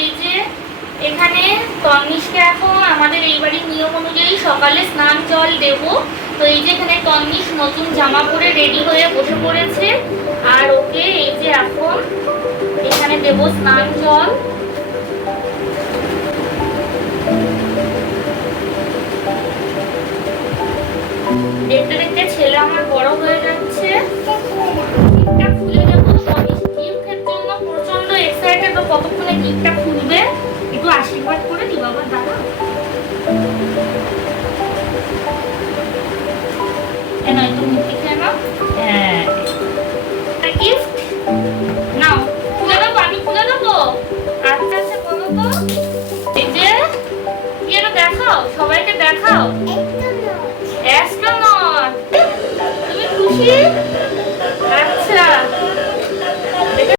এই যে এখানে তন্নিশকে এখন আমাদের এই বাড়ির নিয়ম অনুযায়ী সকালে স্নান জল দেব। তো এই যে এখানে তন্নিশ নতুন জামা পরে রেডি হয়ে বসে পড়েছে, আর ওকে এই যে এখন এখানে দেব স্নান জল। দেখতে দেখতে ছেলে আমার বড় হয়ে যাচ্ছে। গিফটটা খুলে দেবো, তন্নিশ গিফটের জন্য প্রচন্ড এক্সাইটেড। ও কতক্ষণে গিফটটা খুলবে, একটু আশীর্বাদ করে দি বাবা, দাদা। নয় তো মুখ দেখে নাও। হ্যাঁ, গিফট নাও, খুলে দেবো, আমি খুলে দেবো। আচ্ছা আচ্ছা, বলো তো। এই যে কি এটা দেখাও, সবাইকে দেখাও।